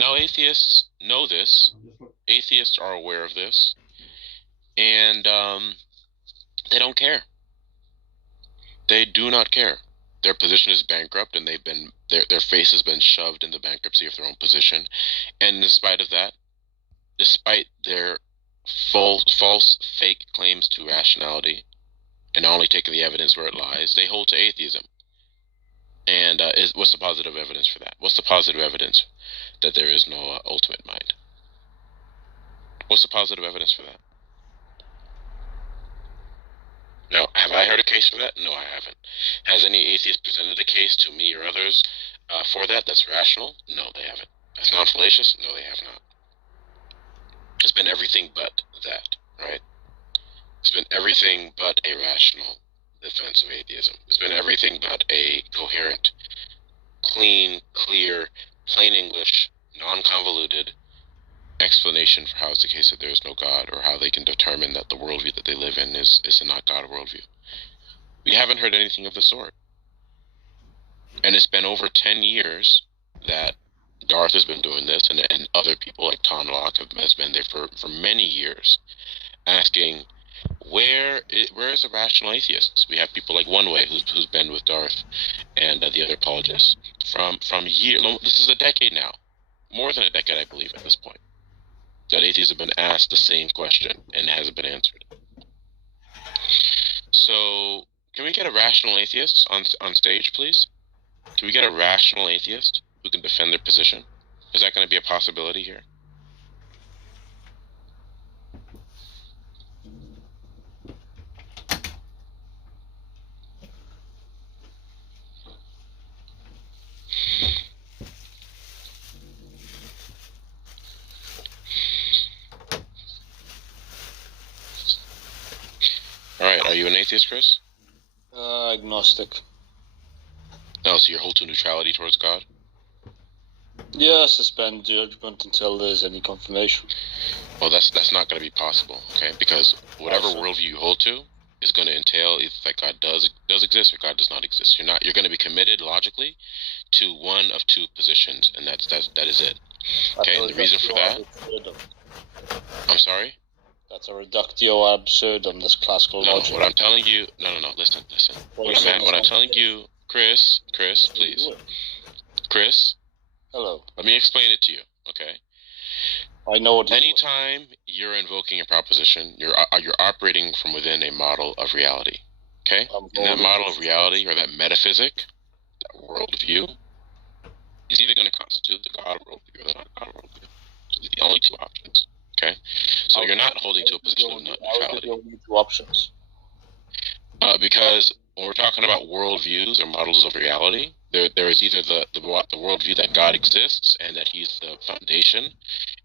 Now, atheists know this. Atheists are aware of this, and they don't care. They do not care. Their position is bankrupt, and their face has been shoved in the bankruptcy of their own position. And in spite of that, despite their false, fake claims to rationality, and only taking the evidence where it lies, they hold to atheism. And what's the positive evidence for that? What's the positive evidence that there is no ultimate mind? What's the positive evidence for that? No. Have I heard a case for that? No, I haven't. Has any atheist presented a case to me or others for that that's rational? No, they haven't. That's non-fallacious? No, they have not. It's been everything but that, right? It's been everything but a rational defense of atheism. It's been everything but a coherent, clean, clear, plain English, non-convoluted explanation for how it's the case that there is no God, or how they can determine that the worldview that they live in is a not God worldview. We haven't heard anything of the sort. And it's been over 10 years that Darth has been doing this, and other people like Tom Locke has been there for many years, asking, where is a rational atheist? We have people like One Way, who's been with Darth, and the other apologists from years. This is a decade now, more than a decade, I believe, at this point, that atheists have been asked the same question and it hasn't been answered. So, can we get a rational atheist on stage, please? Can we get a rational atheist who can defend their position? Is that going to be a possibility here? All right, are you an atheist, Chris? Agnostic. Oh, so you're hold to neutrality towards God? Yeah, suspend judgment until there's any confirmation. Well, that's not going to be possible, okay? Because whatever worldview you hold to is going to entail either that God does exist or God does not exist. You're going to be committed logically to one of two positions, and that is it. Okay, and the reason for that. I'm sorry. That's a reductio absurdum. This classical logic. What I'm telling you. No. Listen. What I'm telling you, Chris, please. Chris. Hello. Let me explain it to you, okay? I know what. Anytime you're invoking a proposition, you're operating from within a model of reality, okay? And that model of reality, or that metaphysic, that worldview, is either going to constitute the God worldview or the not God worldview. Those are the only two options, okay? So you're not holding to a position of neutrality. How are the only two options? Because when we're talking about worldviews or models of reality, there is either the worldview that God exists and that He's the foundation,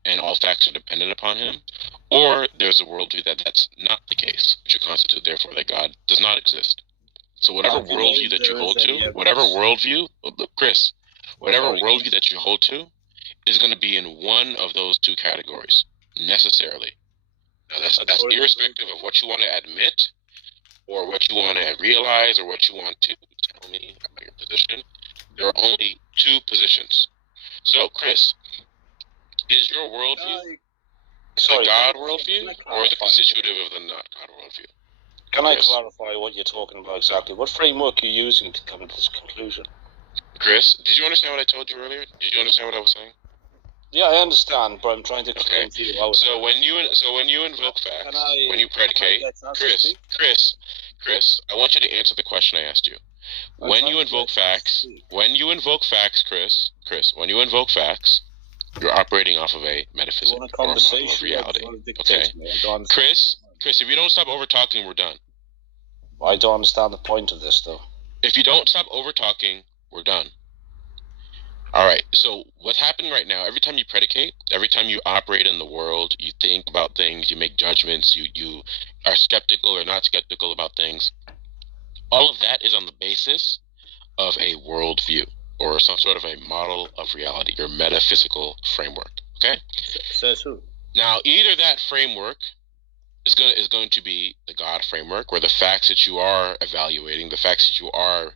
and all facts are dependent upon Him, or there's a worldview that's not the case, which would constitute therefore that God does not exist. So whatever worldview that you hold to, whatever worldview that you hold to, is going to be in one of those two categories necessarily. Now that's irrespective of what you want to admit, or what you want to realize, or what you want to tell me about your position. There are only two positions. So, Chris, is your worldview the God worldview, or the constitutive of the not God worldview? Can I clarify what you're talking about exactly? What framework you're using to come to this conclusion? Chris, did you understand what I told you earlier? Did you understand what I was saying? Yeah, I understand, but I'm trying to explain to you how. So when you invoke facts, when you predicate, Chris, I want you to answer the question I asked you. When you invoke facts, Chris, when you invoke facts, you're operating off of a metaphysic or a model of reality. Okay, Chris, if you don't stop over talking, we're done. I don't understand the point of this, though. If you don't stop over talking, we're done. All right, so what's happening right now, every time you predicate, every time you operate in the world, you think about things, you make judgments, you are skeptical or not skeptical about things, all of that is on the basis of a worldview or some sort of a model of reality, your metaphysical framework, okay? Says who? Now, either that framework is going to be the God framework, where the facts that you are evaluating, the facts that you are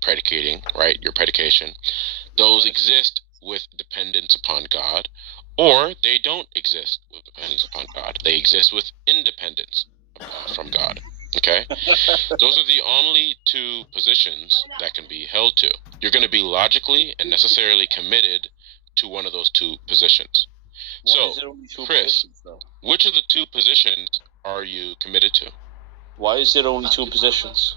predicating, right, your predication, those exist with dependence upon God, or they don't exist with dependence upon God. They exist with independence from God. Okay? Those are the only two positions that can be held to. You're going to be logically and necessarily committed to one of those two positions. Why is there only two positions, though? Which of the two positions are you committed to? Why is there only two positions?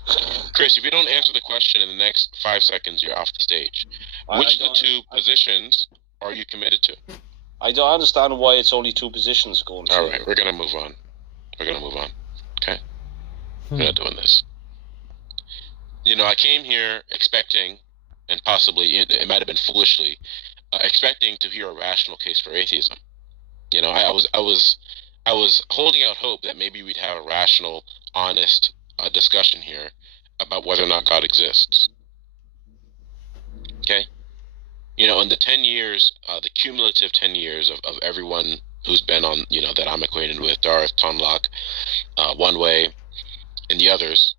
Chris, if you don't answer the question in the next 5 seconds, you're off the stage. Which of the two positions are you committed to? I don't understand why it's only two positions going to. All right, we're going to move on. Okay? We're not doing this. You know, I came here expecting, and possibly it might have been foolishly, expecting to hear a rational case for atheism. You know, I was holding out hope that maybe we'd have a rational, honest discussion here about whether or not God exists. Okay? You know, in the 10 years, the cumulative 10 years of everyone who's been on, you know, that I'm acquainted with, Darth, Tonlock, One Way, and the others,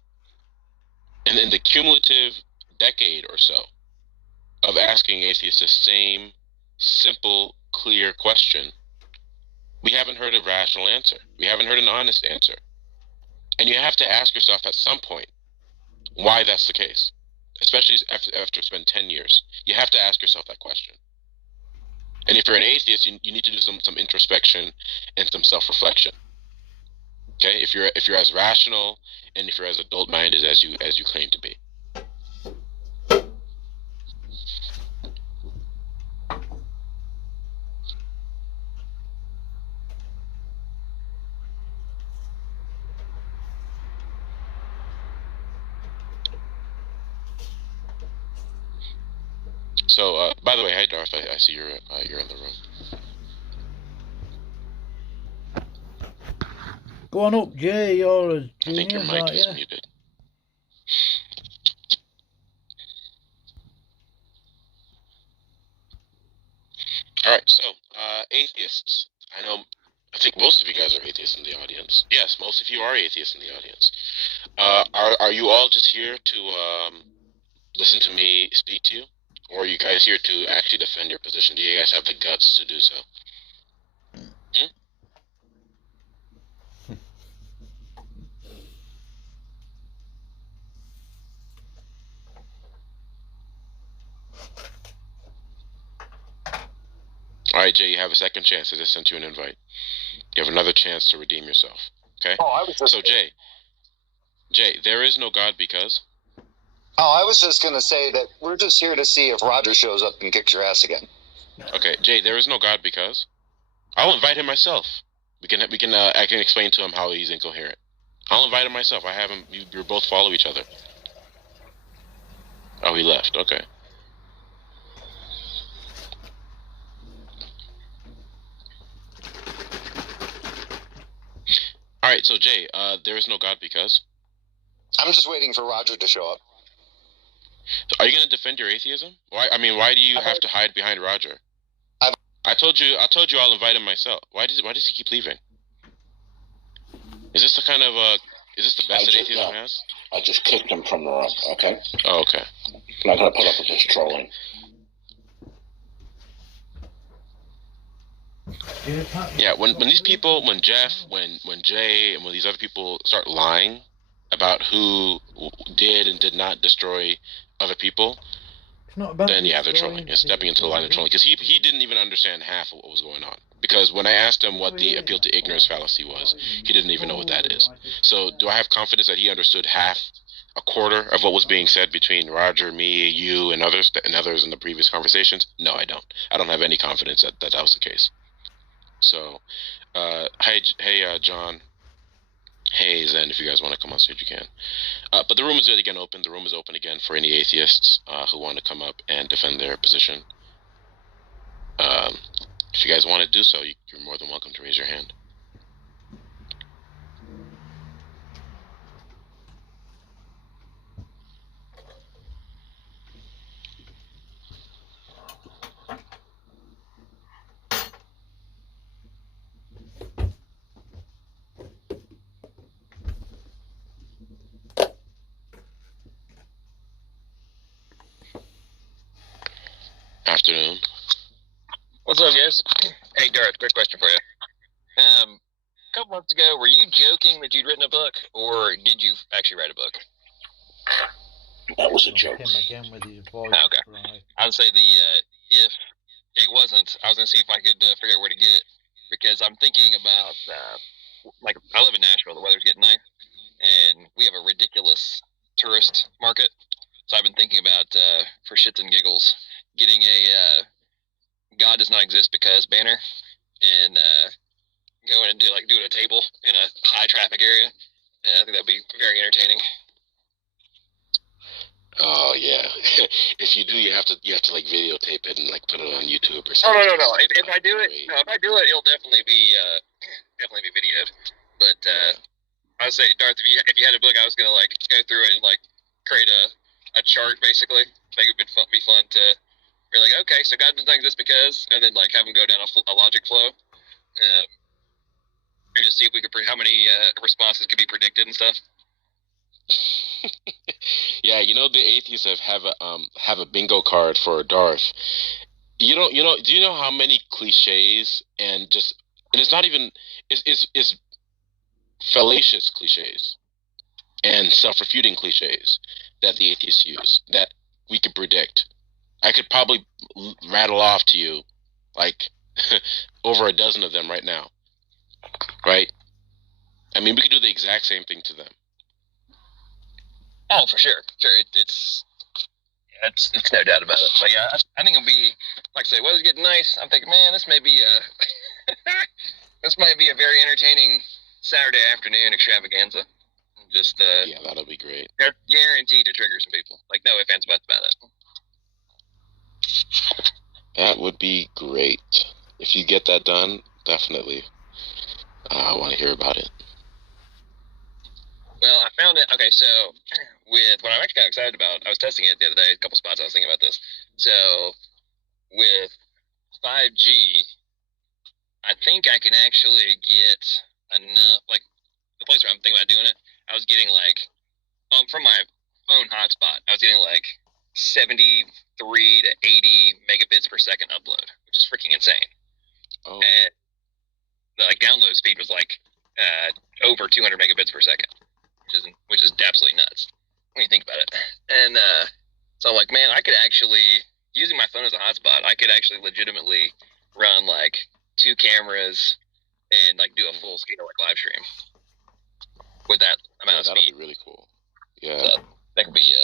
and in the cumulative decade or so of asking atheists the same simple, clear question, we haven't heard a rational answer. We haven't heard an honest answer. And you have to ask yourself at some point why that's the case, especially after it's been 10 years. You have to ask yourself that question. And if you're an atheist, you need to do some introspection and some self-reflection. Okay, if you're as rational and if you're as adult-minded as you claim to be. So, by the way, hi Darth. I see you're in the room. Go on up, Jay. You're a genius, I think your mic is muted. All right, so atheists. I think most of you guys are atheists in the audience. Yes, most of you are atheists in the audience. Are you all just here to listen to me speak to you? Or are you guys here to actually defend your position? Do you guys have the guts to do so? All right, Jay, you have a second chance. I just sent you an invite. You have another chance to redeem yourself. Okay? Oh, I was just... So, Jay, there is no God because? Oh, I was just going to say that we're just here to see if Roger shows up and kicks your ass again. Okay, Jay, there is no God because? I'll invite him myself. I can explain to him how he's incoherent. I'll invite him myself. I have him. You both follow each other. Oh, he left. Okay. All right. So Jay, there is no God because? I'm just waiting for Roger to show up. So are you going to defend your atheism? Why do you have to hide behind Roger? I told you I'll invite him myself. Why does he keep leaving? Is this the best that atheism has? I just kicked him from the room, okay? Oh, okay. I'm not going to put up with this trolling. Yeah, when these people, when Jeff, when Jay, and when these other people start lying about who did and did not destroy other people, then yeah, they're trolling. It's stepping into the line of trolling. Because he didn't even understand half of what was going on. Because when I asked him what the appeal to ignorance fallacy was, he didn't even know what that is. So do I have confidence that he understood a quarter of what was being said between Roger, me, you, and others in the previous conversations? No, I don't. I don't have any confidence that was the case. So, hey, John. Hey, Zen, if you guys want to come on stage, you can. But the room is again open. The room is open again for any atheists who want to come up and defend their position. If you guys want to do so, you're more than welcome to raise your hand. Afternoon. What's up, guys? Hey, Darth, quick question for you. A couple months ago, were you joking that you'd written a book, or did you actually write a book? That was a joke. Him again with his voice. Oh, okay. Right. I would say if it wasn't, I was going to see if I could figure out where to get it, because I'm thinking about, like, I live in Nashville, the weather's getting nice, and we have a ridiculous tourist market, so I've been thinking about, for shits and giggles, getting a God Does Not Exist Because banner, and going and doing a table in a high traffic area. And I think that'd be very entertaining. Oh yeah. If you do, you have to like videotape it and like put it on YouTube or Oh something. no. If I do it, it'll definitely be videoed. But I would say, Darth, if you had a book, I was gonna like go through it and like create a chart basically. Make it be fun to be like, okay, so God does not exist because, and then like have them go down a logic flow. And just see if we could how many responses could be predicted and stuff. Yeah, the atheists have a bingo card for Darth. Do you know how many cliches and it's not even it's fallacious cliches and self-refuting cliches that the atheists use that we could predict. I could probably rattle off to you like over a dozen of them right now. Right? I mean, we could do the exact same thing to them. Oh, for sure. It's no doubt about it. But yeah, I think it'll be, like I say, weather's getting nice. I'm thinking, man, this may be this might be a very entertaining Saturday afternoon extravaganza. Just yeah, that'll be great. Guaranteed to trigger some people. Like, no ifs, ands, buts about it. That would be great. If you get that done, definitely. I want to hear about it. Well, I found it. Okay, so with what I'm actually kind of excited about, I was testing it the other day, a couple spots I was thinking about this. So with 5G, I think I can actually get enough, like the place where I'm thinking about doing it, I was getting like, from my phone hotspot, I was getting like 73 to 80 megabits per second upload, which is freaking insane. Oh. And the download speed was like over 200 megabits per second, which is absolutely nuts when you think about it. And so I'm like, man, I could actually, using my phone as a hotspot, I could actually legitimately run like 2 cameras and like do a full scale like live stream with that amount of speed. That'd be really cool. Yeah. So that could be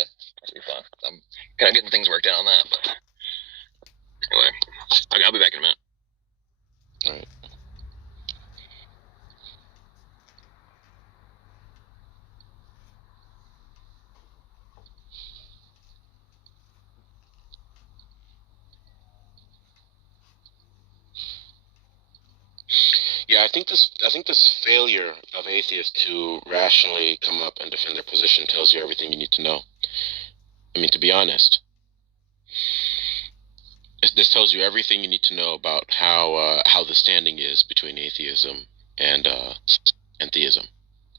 fun. I'm kind of getting things worked out on that, but anyway, I'll be back in a minute. All right. Yeah, I think this failure of atheists to rationally come up and defend their position tells you everything you need to know. I mean, to be honest, this tells you everything you need to know about how the standing is between atheism and theism,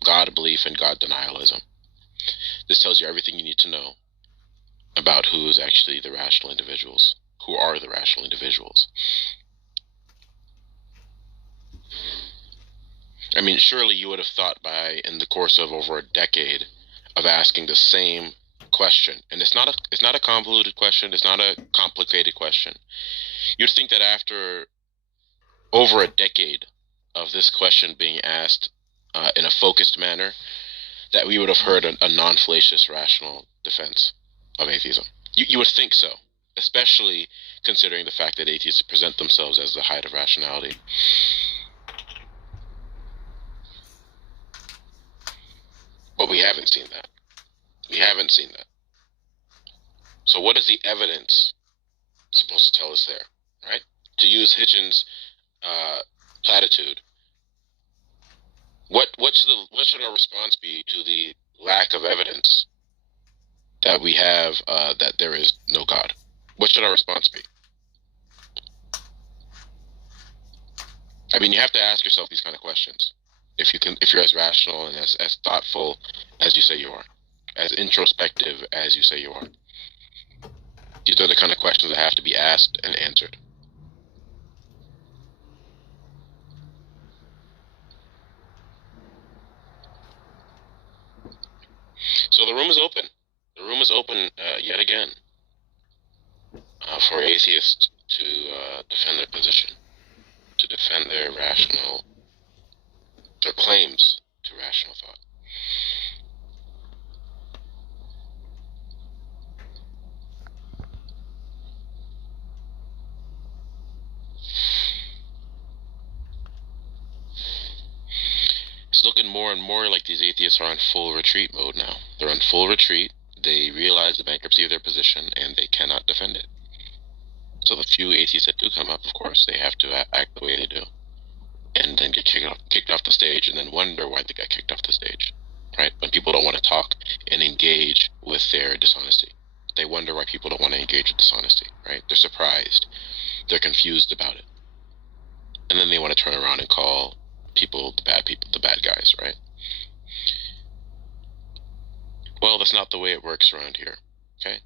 God belief and God denialism. This tells you everything you need to know about who is actually the rational individuals, who are the rational individuals. I mean, surely you would have thought in the course of over a decade of asking the same question, and it's not a convoluted question, it's not a complicated question. You'd think that after over a decade of this question being asked in a focused manner, that we would have heard a non-fallacious, rational defense of atheism. You would think so, especially considering the fact that atheists present themselves as the height of rationality. But we haven't seen that. So what is the evidence supposed to tell us there, right? To use Hitchens' platitude, what should our response be to the lack of evidence that we have that there is no God? What should our response be? I mean, you have to ask yourself these kind of questions. If you're as rational and as thoughtful as you say you are, as introspective as you say you are. These are the kind of questions that have to be asked and answered. the room is open. The room is open yet again for atheists to defend their position, to defend their claims to rational thought. It's looking more and more like these atheists are on full retreat mode now. They're on full retreat. They realize the bankruptcy of their position, and they cannot defend it. So the few atheists that do come up, of course, they have to act the way they do, and then get kicked off the stage, and then wonder why they got kicked off the stage, right? When people don't want to talk and engage with their dishonesty. They wonder why people don't want to engage with dishonesty, right? They're surprised. They're confused about it. And then they want to turn around and call people, the bad guys, right? Well, that's not the way it works around here, okay?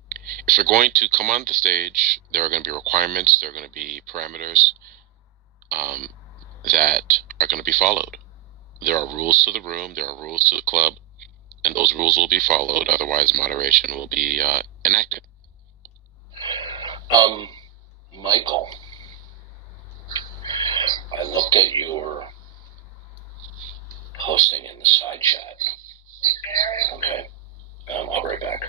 If you're going to come on the stage, there are going to be requirements, there are going to be parameters that are going to be followed. There are rules to the room, there are rules to the club, and those rules will be followed, otherwise moderation will be enacted. Michael, I looked at your posting in the side chat. Okay. I'll be right back.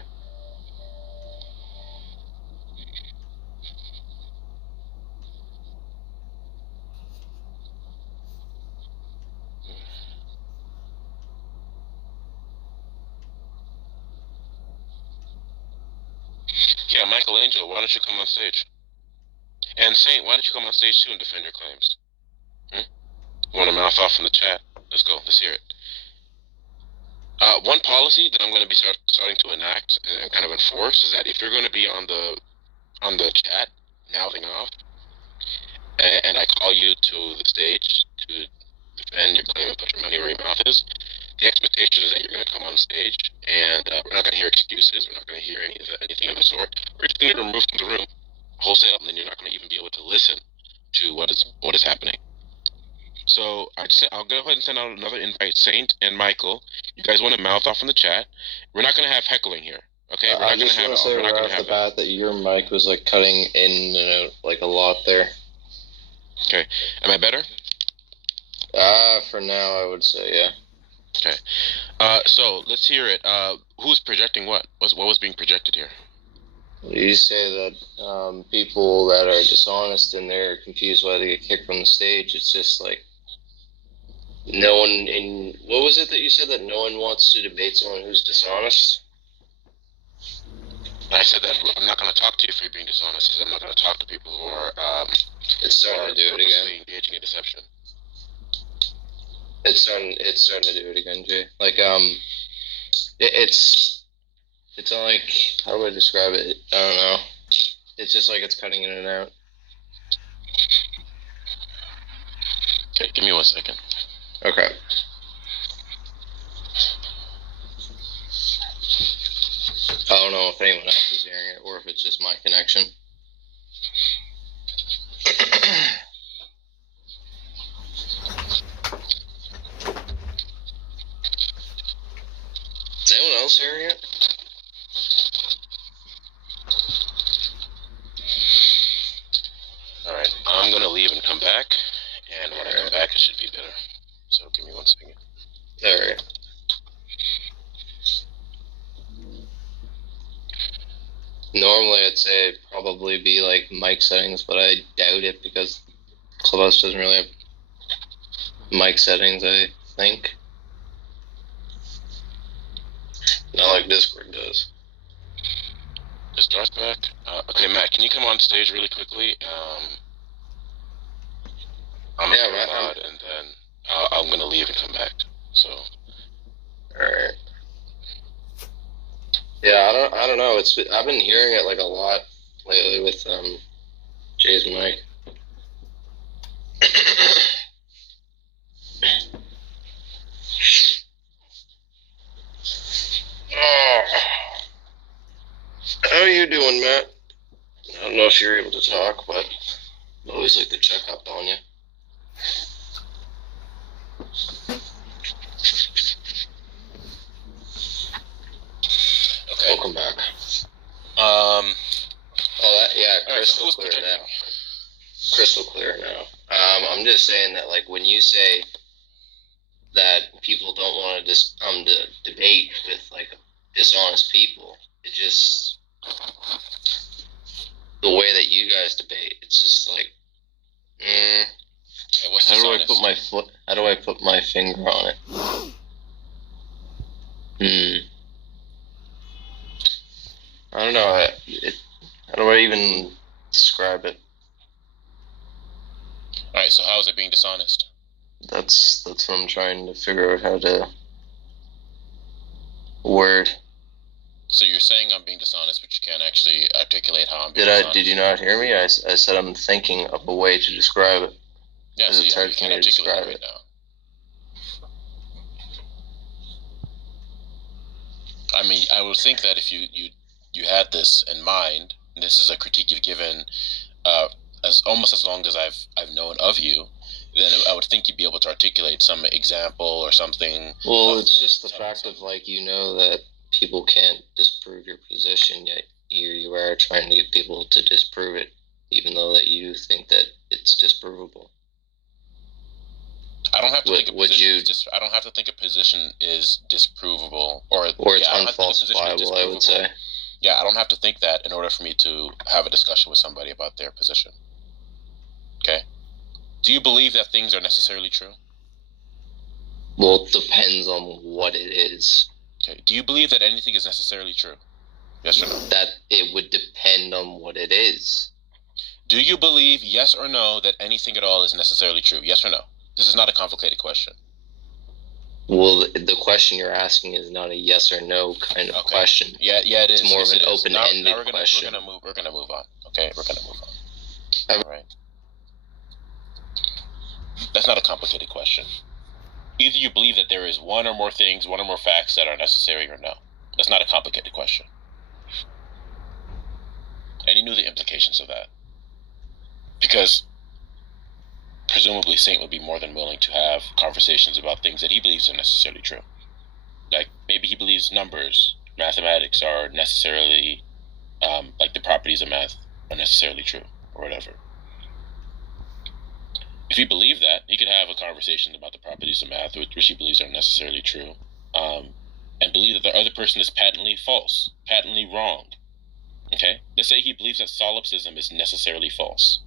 Yeah, Michelangelo, why don't you come on stage? And Saint, why don't you come on stage too and defend your claims? You want to mouth off in the chat? Let's go. Let's hear it. One policy that I'm going to be starting to enact and kind of enforce is that if you're going to be on the chat mouthing off, and I call you to the stage to defend your claim and put your money where your mouth is, the expectation is that you're going to come on stage, and we're not going to hear excuses. We're not going to hear anything of the sort. We're just going to remove from the room wholesale, and then you're not going to even be able to listen to what is happening. So I'll go ahead and send out another invite, Saint and Michael. You guys want to mouth off in the chat. We're not going to have heckling here, okay? We're not I just want to say right off the bat that your mic was like cutting in and out like a lot there. Okay, am I better? For now, I would say, yeah. Okay. So let's hear it. Who's projecting what? What was being projected here? You say that people that are dishonest and they're confused why they get kicked from the stage. It's just like no one in. What was it that you said that no one wants to debate someone who's dishonest? I said that I'm not going to talk to you if you're being dishonest. I'm not going to talk to people who are. It's starting to do it again. Engaging in deception. It's starting to do it again, Jay. Like it's not like, how do I describe it? I don't know. It's just like it's cutting in and out. Okay, give me 1 second. Okay. I don't know if anyone else is hearing it or if it's just my connection. Is anyone else hearing it? Alright, I'm going to leave and come back, and when I come back it should be better. So give me 1 second. Alright. Normally I'd say it'd probably be like mic settings, but I doubt it because Clubhouse doesn't really have mic settings, I think. Not like Discord does. Is Darth back? Okay, Matt, can you come on stage really quickly? I'm Yeah, gonna Matt, and then I'm gonna leave and come back. So. Alright. Yeah, I don't know. I've been hearing it like a lot lately with Jay's mic. How are you doing, Matt? I don't know if you're able to talk, but I always like to check up on you. crystal clear now. I'm just saying that, like, when you say that people don't want to just come to debate with, like, dishonest people, it just, the way that you guys debate, it's just like, Hey, what's how do I dishonest? put my finger on it? I don't know. How do I even describe it? All right. So how is it being dishonest? That's what I'm trying to figure out how to word. So you're saying I'm being dishonest, but you can't actually articulate how I'm being dishonest. Did you not hear me? I said I'm thinking of a way to describe it. Yeah, so It's hard you for can't me to articulate describe it right it. now. I mean, I would think that if you had this in mind, and this is a critique you've given as long as I've known of you, then I would think you'd be able to articulate some example or something. Well, it's just the fact of, like, you know that people can't disprove your position, yet here you are trying to get people to disprove it, even though that you think that it's disprovable. I don't have to think I don't have to think a position is disprovable or it's unfalsifiable, I would say. Yeah, I don't have to think that in order for me to have a discussion with somebody about their position. Okay? Do you believe that things are necessarily true? Well, it depends on what it is. Okay. Do you believe that anything is necessarily true? Yes or no? That it would depend on what it is. Do you believe, yes or no, that anything at all is necessarily true? Yes or no? This is not a complicated question. Well, the question you're asking is not a yes or no kind of question. Yeah, it is. It's more of an open-ended question. We're gonna move on. Okay, we're gonna move on. All right. That's not a complicated question. Either you believe that there is one or more things, one or more facts that are necessary, or no. That's not a complicated question. And he knew the implications of that. Because presumably Saint would be more than willing to have conversations about things that he believes are necessarily true. Like, maybe he believes numbers, mathematics are necessarily, like the properties of math are necessarily true, or whatever. If he believed that, he could have a conversation about the properties of math, which he believes are necessarily true, and believe that the other person is patently false, patently wrong. Okay? Let's say he believes that solipsism is necessarily false.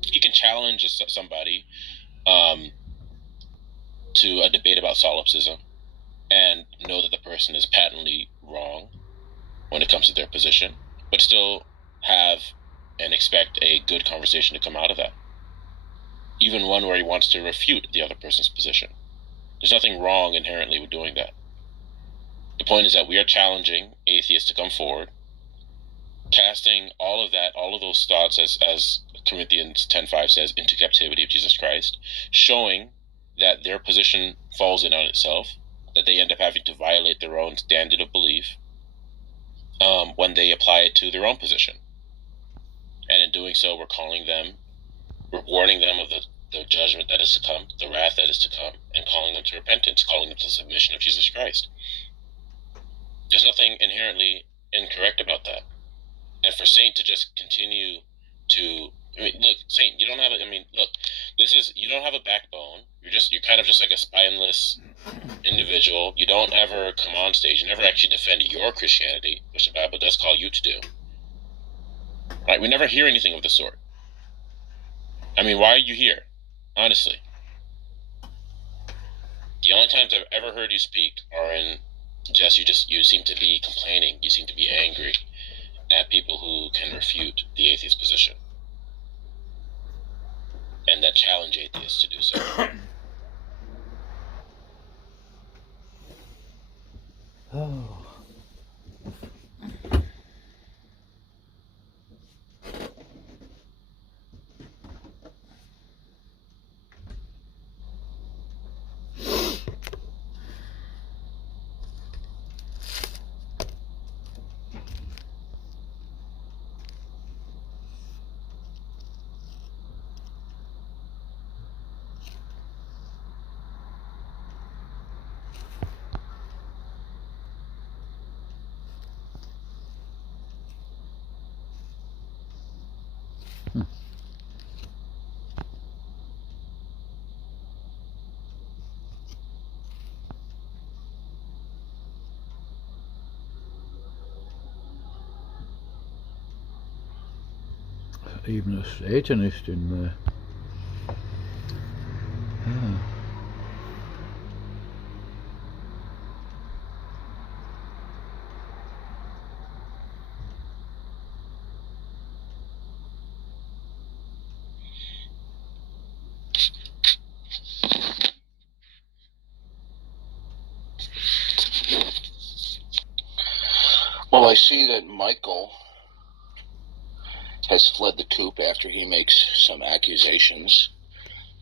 He can challenge somebody to a debate about solipsism and know that the person is patently wrong when it comes to their position, but still have and expect a good conversation to come out of that. Even one where he wants to refute the other person's position. There's nothing wrong inherently with doing that. The point is that we are challenging atheists to come forward, casting all of those thoughts, as Corinthians 10:5 says, into captivity of Jesus Christ, showing that their position falls in on itself, that they end up having to violate their own standard of belief when they apply it to their own position. And in doing so, we're warning them of the judgment that is to come, the wrath that is to come, and calling them to repentance, calling them to the submission of Jesus Christ. There's nothing inherently incorrect about that. And for Saint to just continue to, look, Saint, you don't have you don't have a backbone. You're kind of just like a spineless individual. You don't ever come on stage. You never actually defend your Christianity, which the Bible does call you to do. Right? We never hear anything of the sort. I mean, why are you here? Honestly. The only times I've ever heard you speak are in you seem to be complaining, you seem to be angry at people who can refute the atheist position. And that challenge atheists to do so. Oh. even a Satanist in there. Yeah. Well, I see that Michael has fled the coop after he makes some accusations,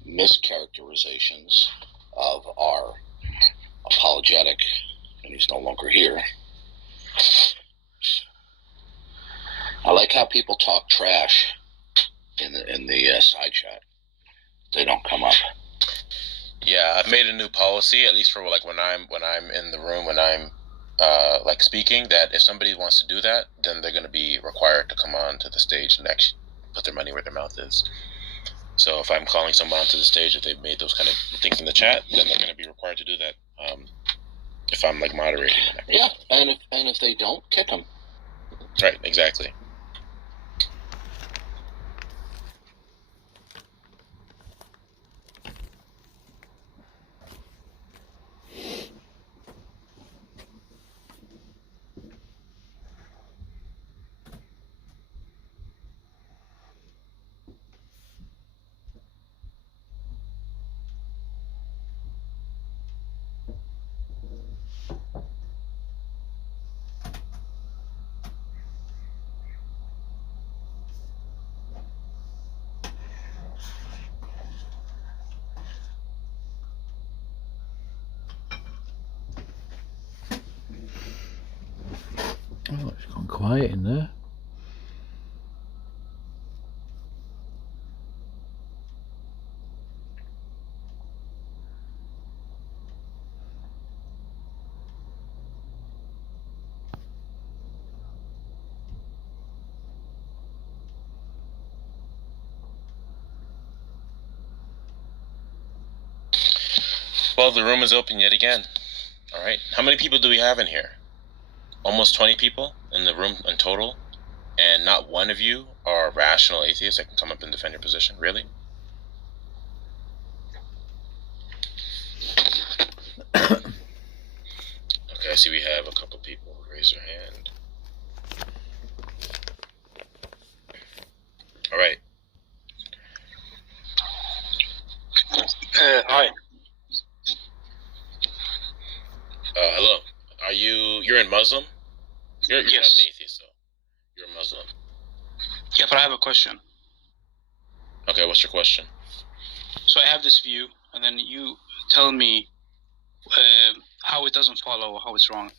mischaracterizations of our apologetic, and he's no longer here. I like how people talk trash in the side chat. They don't come up. Yeah, I've made a new policy, at least for like when I'm in the room, when I'm like speaking, that if somebody wants to do that, then they're going to be required to come on to the stage and actually put their money where their mouth is. So if I'm calling someone onto the stage, if they've made those kind of things in the chat, then they're going to be required to do that. If I'm like moderating. Yeah, and if they don't, kick them. Right, exactly. Oh, it's gone quiet in there. Well, the room is open yet again. All right. How many people do we have in here? Almost 20 people in the room in total, and not one of you are rational atheists that can come up and defend your position. Really? Okay, I see we have a couple people who raise their hand. All right. Hi. Hello. You're in Muslim? You're not Yes. an atheist, though. You're a Muslim. Yeah, but I have a question. Okay, what's your question? So I have this view, and then you tell me how it doesn't follow, how it's wrong.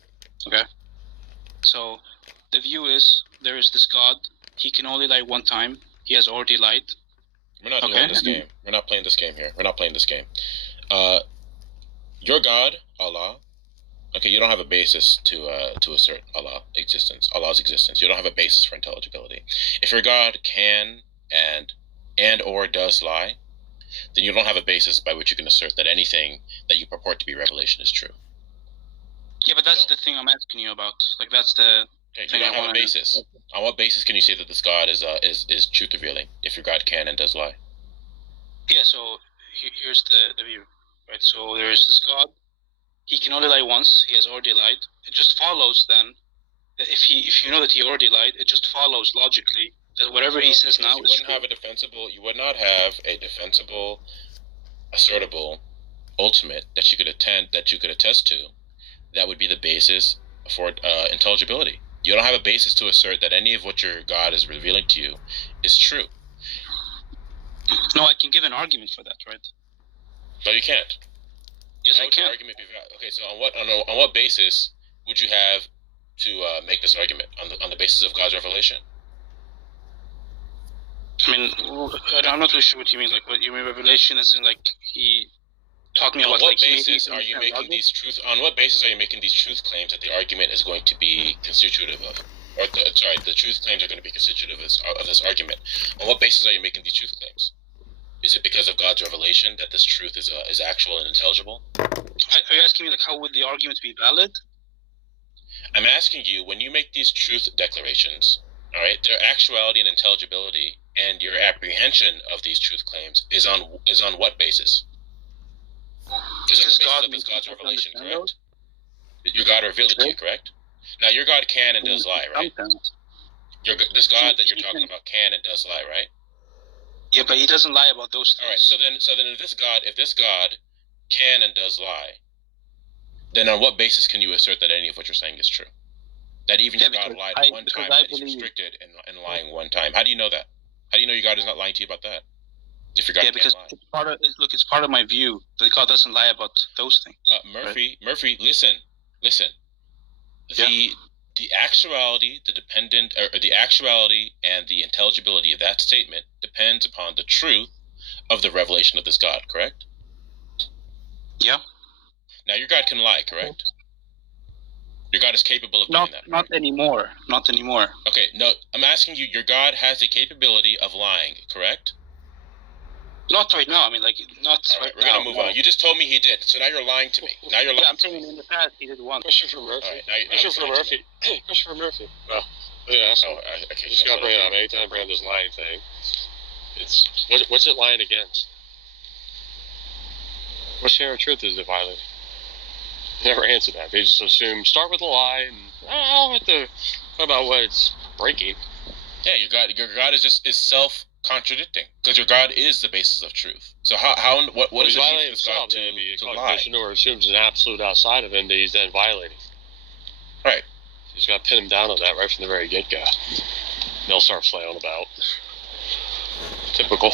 Okay? So the view is there is this God. He can only lie one time. He has already lied. We're not doing this game. We're not playing this game here. We're not playing this game. Your God, Allah. Okay, you don't have a basis to assert Allah's existence. You don't have a basis for intelligibility. If your God can and or does lie, then you don't have a basis by which you can assert that anything that you purport to be revelation is true. Yeah, but that's the thing I'm asking you about. Like that's the. Okay, you don't have a basis. On what basis can you say that this God is truth revealing? If your God can and does lie. Yeah. So here's the view, right? So there is this God. He can only lie once. He has already lied. It just follows then. That if you know that he already lied, it just follows logically that whatever he says now is true. You would not have a defensible, assertable, ultimate that you could attest to. That would be the basis for intelligibility. You don't have a basis to assert that any of what your God is revealing to you is true. No, I can give an argument for that, right? No, you can't. Yes, I can. Argument be valid? Okay, so on what basis would you have to make this argument? On the basis of God's revelation? I mean, I'm not really sure what you mean. Like, what you mean revelation is in like he talking about. On what basis are you making these truth? On what basis are you making these truth claims that the argument is going to be constitutive of? Or the truth claims are going to be constitutive of this argument. On what basis are you making these truth claims? Is it because of God's revelation that this truth is actual and intelligible? Are you asking me like how would the argument be valid? I'm asking you, when you make these truth declarations, All right, their actuality and intelligibility and your apprehension of these truth claims is on what basis? Is on the basis of this God's revelation, correct? Your God revealed it to you, correct? Now, your God can and does lie, right? This God that you're talking about can and does lie, right? Yeah, but he doesn't lie about those things. All right, so then if this God can and does lie, then on what basis can you assert that any of what you're saying is true? That even your God lied one time, and is restricted in lying one time. How do you know that? How do you know your God is not lying to you about that? If your God can't lie. It's part of my view that God doesn't lie about those things. Murphy, listen. Yeah. The actuality, the actuality and the intelligibility of that statement depends upon the truth of the revelation of this God, correct? Yeah. Now your God can lie, correct? Your God is capable of doing that. Not anymore. Not anymore. Okay, no, I'm asking you, your God has the capability of lying, correct? Not right now. I mean, like, not All right, right we're now. gonna move on. You just told me he did, so now you're lying to me. Now you're lying. Yeah, I'm saying in the past he did once. Question for Murphy. All right, Question for Murphy. Question for Murphy. Well, yeah, so okay. just gotta bring it up. Anytime I bring up this lying thing, it's what's it lying against? What standard of truth is it violating? Never answer that. They just assume start with a lie, and I'll have to talk about what it's breaking. Yeah, your God is self-contradicting because your God is the basis of truth. So what does it mean for this God to lie? Or assumes an absolute outside of him that he's then violating. Right. You just got to pin him down on that right from the very get-go. They'll start flailing about. Typical.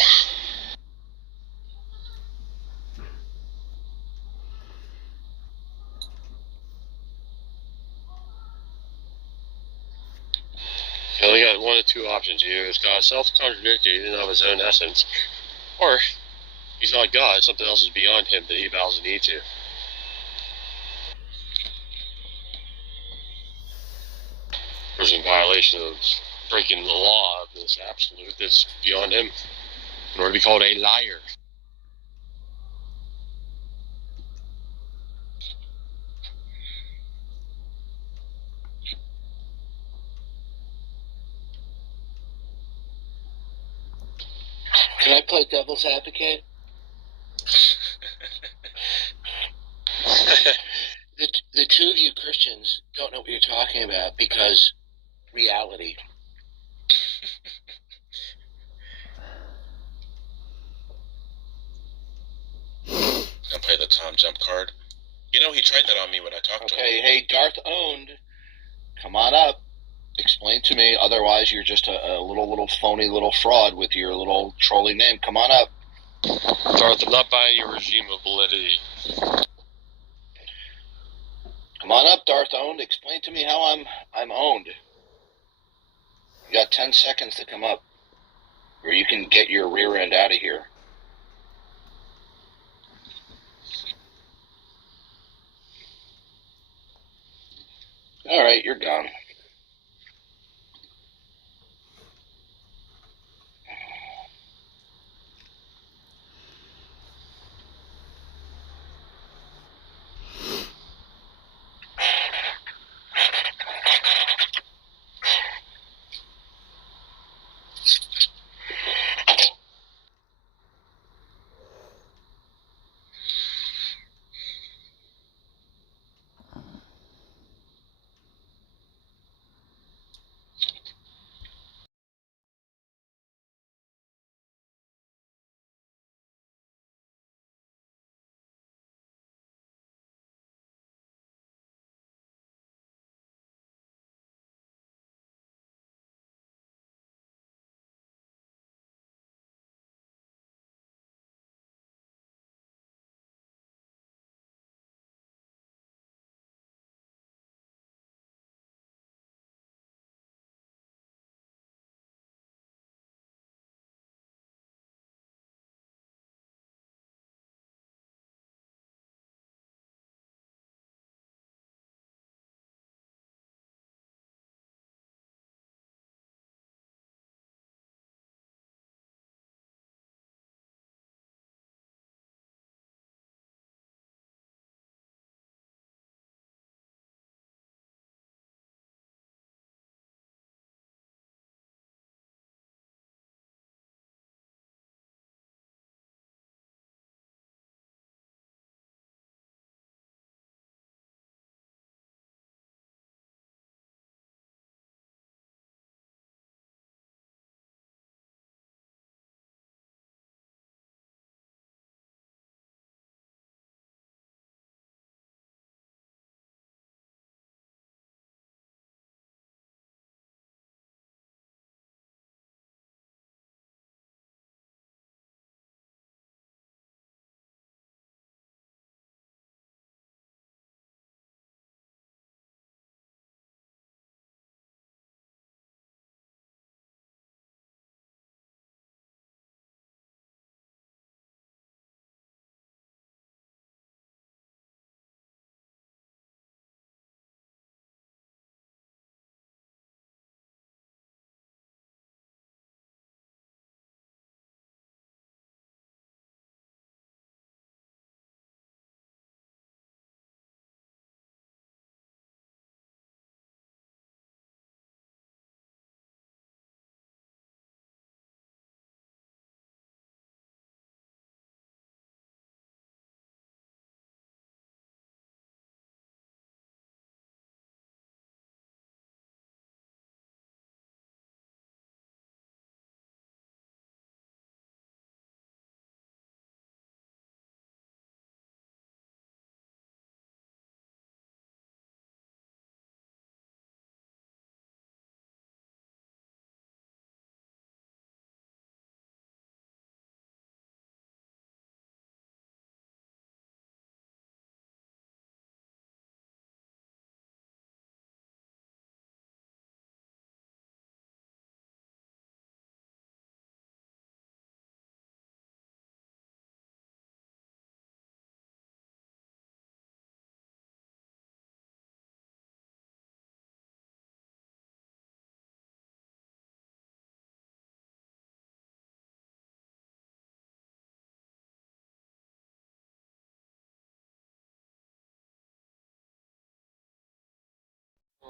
You only got one of two options. Either it's God self-contradicting in and of his own essence, or he's not God. Something else is beyond him that he bows the knee to. There's in violation of breaking the law of this absolute that's beyond him in order to be called a liar. Can I play devil's advocate? The two of you Christians don't know what you're talking about because reality. I'll play the Tom Jump card. You know, he tried that on me when I talked to him. Okay, hey, Darth owned. Come on up. Explain to me. Otherwise, you're just a little phony little fraud with your little trolling name. Come on up. Darth, I'm not buying your regime of validity. Come on up, Darth owned. Explain to me how I'm owned. You got 10 seconds to come up, or you can get your rear end out of here. All right, you're gone.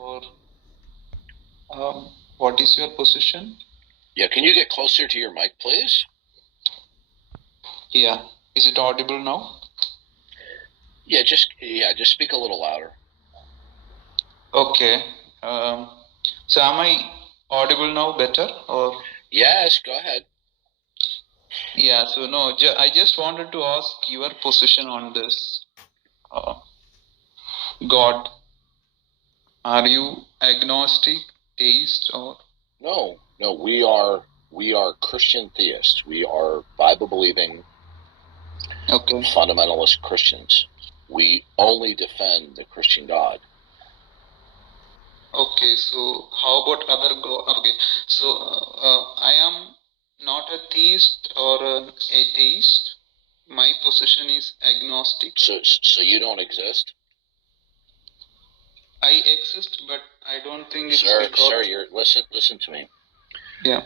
or what is your position? Yeah, can you get closer to your mic, please? Yeah. Is it audible now? Yeah, just speak a little louder. Okay. So am I audible now better or? Yes, go ahead. Yeah. So no, I just wanted to ask your position on this. God, are you agnostic, theist, or? No, we are Christian theists. We are Bible believing, Okay. fundamentalist Christians. We only defend the Christian God. Okay, so how about other God? Okay, so I am not a theist or an atheist. My position is agnostic. So you don't exist? I exist, but I don't think it's Sir, because... you're listen to me. Yeah.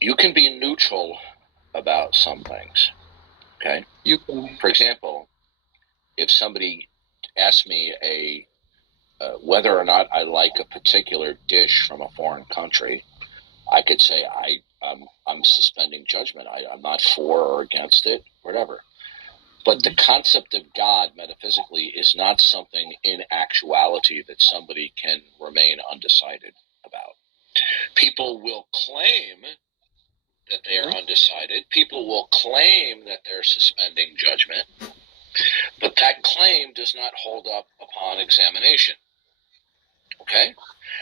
You can be neutral about some things. Okay? You can. For example, if somebody asks me whether or not I like a particular dish from a foreign country, I could say I'm suspending judgment. I'm not for or against it, whatever. But the concept of God metaphysically is not something in actuality that somebody can remain undecided about. People will claim that they are undecided. People will claim that they're suspending judgment. But that claim does not hold up upon examination. Okay?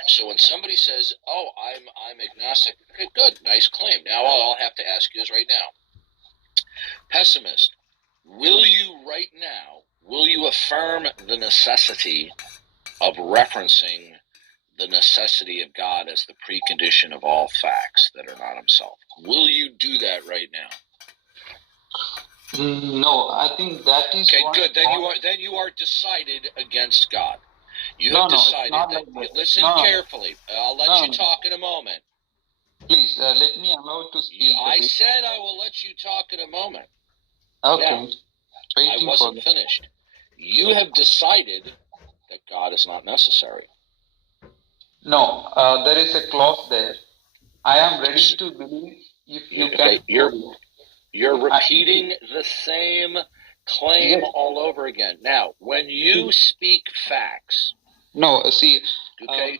So when somebody says, "Oh, I'm agnostic," okay, good, nice claim. Now all I'll have to ask you is right now, pessimist, will you affirm the necessity of referencing the necessity of God as the precondition of all facts that are not himself? Will you do that right now? No, I think that is okay. Good. Then you are decided against God. You have decided that. Listen carefully. I'll let you talk in a moment. Please let me allow to speak. I said I will let you talk in a moment. Okay. Now, I wasn't finished. You have decided that God is not necessary. No, there is a clause there. I am ready to believe if you can. You're repeating the same claim all over again. Now, when you speak facts. No, see. Okay,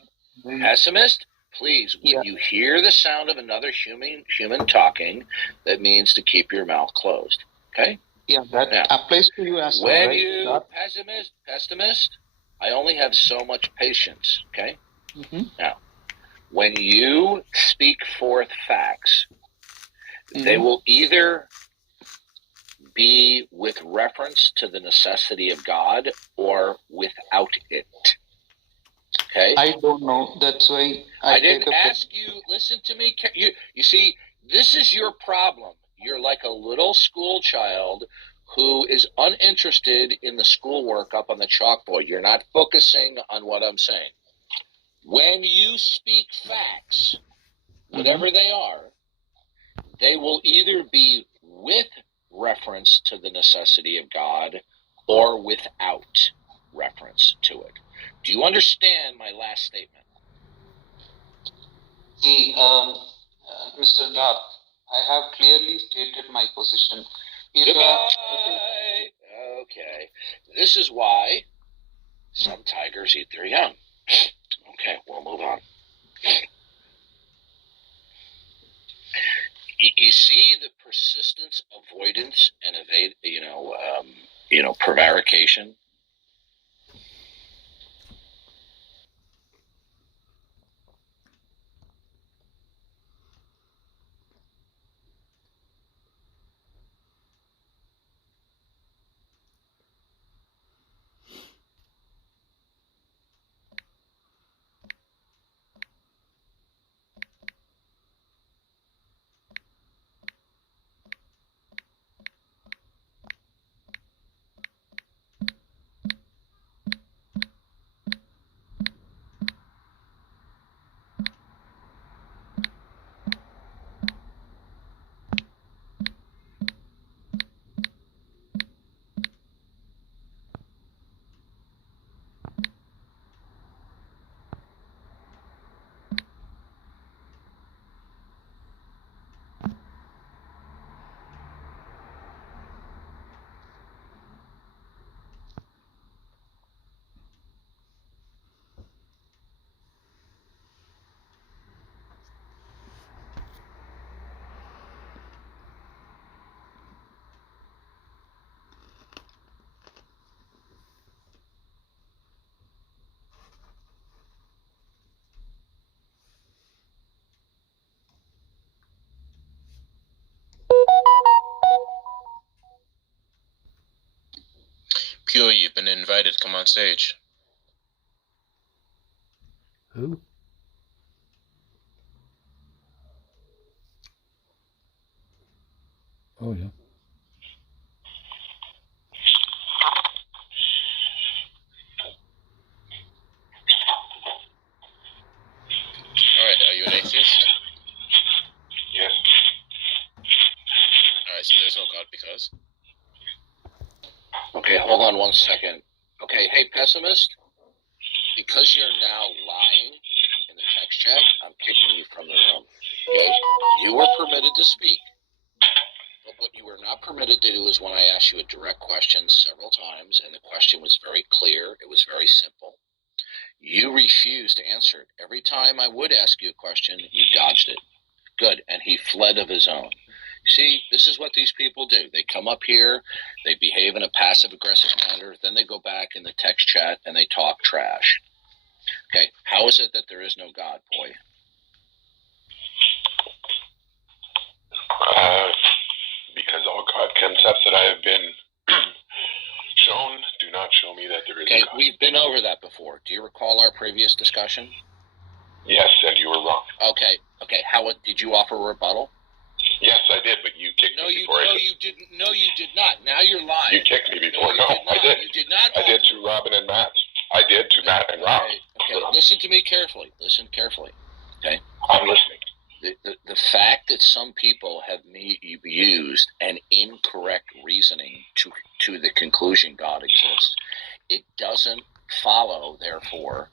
pessimist, please, when you hear the sound of another human talking, that means to keep your mouth closed. Okay? Yeah, that applies to you as well. When you, pessimist, I only have so much patience. Okay? Mm-hmm. Now, when you speak forth facts, they will either be with reference to the necessity of God or without it. Okay? I don't know. That's why I didn't ask you. Listen to me. You see, this is your problem. You're like a little school child who is uninterested in the schoolwork up on the chalkboard. You're not focusing on what I'm saying. When you speak facts, whatever they are, they will either be with reference to the necessity of God or without reference to it. Do you understand my last statement? See, Mr. Darth, I have clearly stated my position. Goodbye. Okay. This is why some tigers eat their young. Okay, we'll move on. You see the persistence, avoidance, and prevarication. Q, you've been invited. Come on stage. Who? Oh, yeah. Alright, are you an atheist? Yes. Alright, so there's no God because? Okay, hold on 1 second. Okay, hey, pessimist, because you're now lying in the text chat, I'm kicking you from the room. Okay? You were permitted to speak. But what you were not permitted to do is when I asked you a direct question several times, and the question was very clear, it was very simple. You refused to answer it. Every time I would ask you a question, you dodged it. Good, and he fled of his own. See, this is what these people do. They come up here, they behave in a passive-aggressive manner, then they go back in the text chat and they talk trash. Okay, how is it that there is no God, boy? Because all God concepts that I have been shown do not show me that there is Okay, a God. we've been over that before. Do you recall our previous discussion? Yes, and you were wrong. Okay. How did you offer a rebuttal? Yes, I did, but you kicked me before I did. You didn't. No, you did not. Now you're lying. You kicked me before. No, I did. You did not. I did to Robin and Matt. I did to Matt and Rob. Okay, listen to me carefully. Listen carefully. Okay? I'm listening. The fact that some people have used an incorrect reasoning to the conclusion God exists, it doesn't follow, therefore,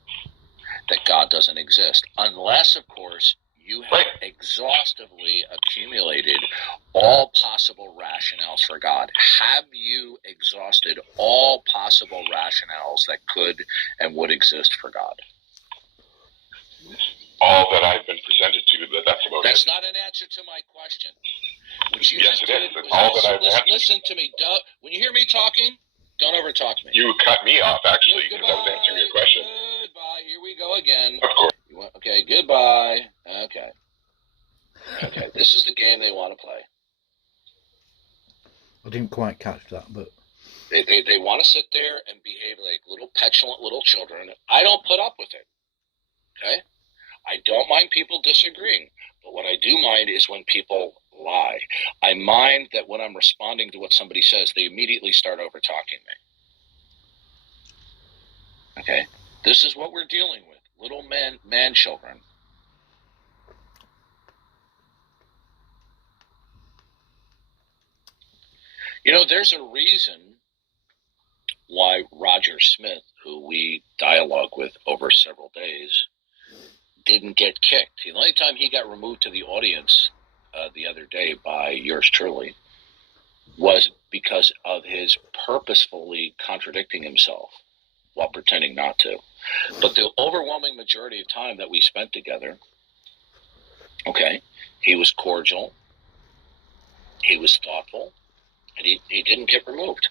that God doesn't exist. Unless, of course, you have exhaustively accumulated all possible rationales for God. Have you exhausted all possible rationales that could and would exist for God? All that I've been presented to, that's about That's it. not an answer to my question. What you Yes, just it did is. That's was all that I've answered. listen to me. When you hear me talking, don't overtalk me. You cut me off, actually, because I was answering your question. Goodbye. Here we go again. Of course. Okay, goodbye. Okay. This is the game they want to play. I didn't quite catch that, but They want to sit there and behave like little petulant little children. I don't put up with it. Okay? I don't mind people disagreeing, but what I do mind is when people lie. I mind that when I'm responding to what somebody says, they immediately start over talking me. Okay? This is what we're dealing with. Little man children. You know, there's a reason why Roger Smith, who we dialogue with over several days, didn't get kicked. The only time he got removed to the audience the other day by yours truly was because of his purposefully contradicting himself while pretending not to. But the overwhelming majority of time that we spent together, okay, he was cordial, he was thoughtful, and he didn't get removed.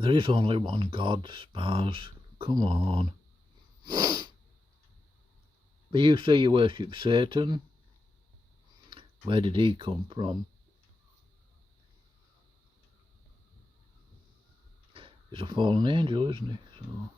There is only one God, Spaz. Come on. But you say you worship Satan. Where did he come from? He's a fallen angel, isn't he? So